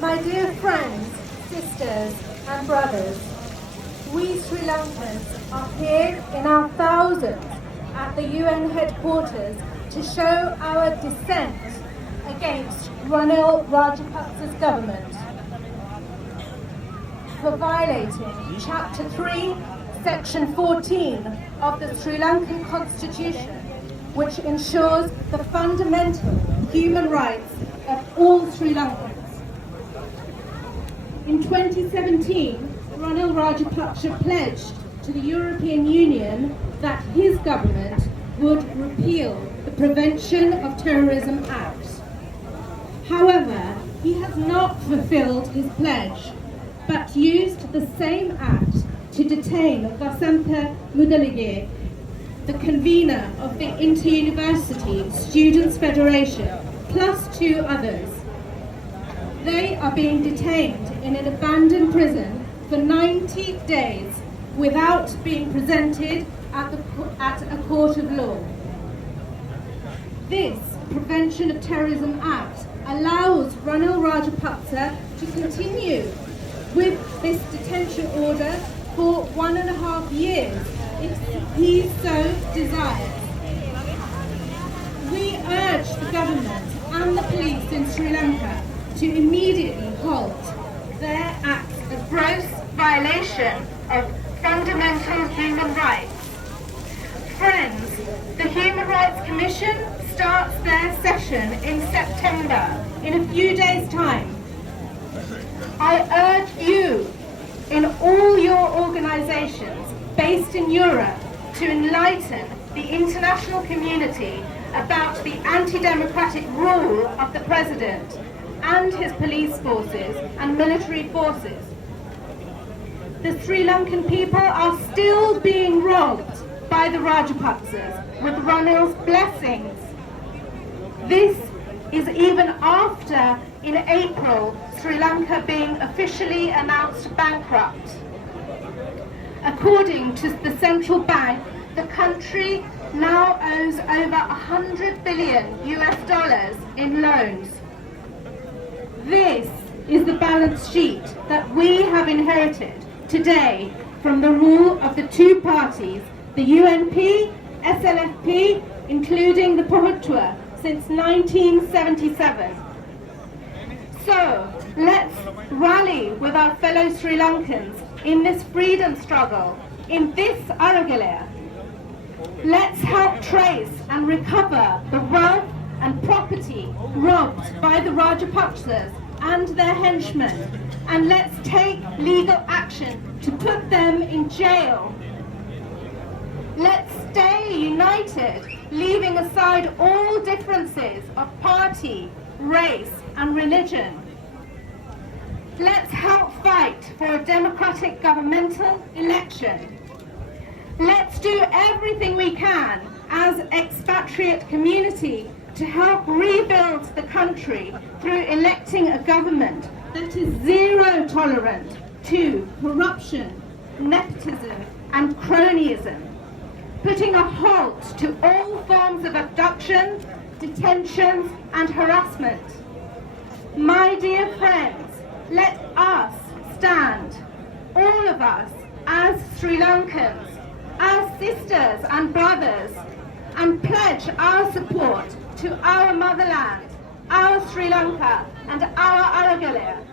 My dear friends, sisters and brothers, we Sri Lankans are here in our thousands at the UN headquarters to show our dissent against Ranil Rajapaksa's government for violating Chapter 3, Section 14 of the Sri Lankan Constitution, which ensures the fundamental human rights of all Sri Lankans. In 2017, Ranil Rajapaksa pledged to the European Union that his government would repeal the Prevention of Terrorism Act. However, he has not fulfilled his pledge, but used the same act to detain Vasamtha Mudalige, the convener of the Inter-University Students' Federation, plus 2 others. They are being detained in an abandoned prison for 90 days without being presented at a court of law. This Prevention of Terrorism Act allows Ranil Rajapaksa to continue with this detention order for 1.5 years if he so desires. We urge the government and the police in Sri Lanka to immediately halt their acts of gross violation of fundamental human rights. Friends, the Human Rights Commission starts their session in September, in a few days' time. I urge you, in all your organisations based in Europe, to enlighten the international community about the anti-democratic rule of the President and his police forces and military forces. The Sri Lankan people are still being robbed by the Rajapaksas with Ranil's blessings. This is even after, in April, Sri Lanka being officially announced bankrupt. According to the central bank, the country now owes over $100 billion in loans. This is the balance sheet that we have inherited today from the rule of the 2 parties, the UNP, SLFP, including the Pahutua, since 1977. So, let's rally with our fellow Sri Lankans in this freedom struggle, in this Aragalaya. Let's help trace and recover the wealth and property robbed by the Rajapaksas and their henchmen, and let's take legal action to put them in jail. Let's stay united, leaving aside all differences of party, race and religion. Let's help fight for a democratic governmental election. Let's do everything we can as expatriate community to help rebuild the country through electing a government that is zero tolerant to corruption, nepotism and cronyism, putting a halt to all forms of abduction, detentions and harassment. My dear friends, let us stand, all of us, as Sri Lankans, as sisters and brothers, and pledge our support to our motherland, our Sri Lanka and our Aragalaya.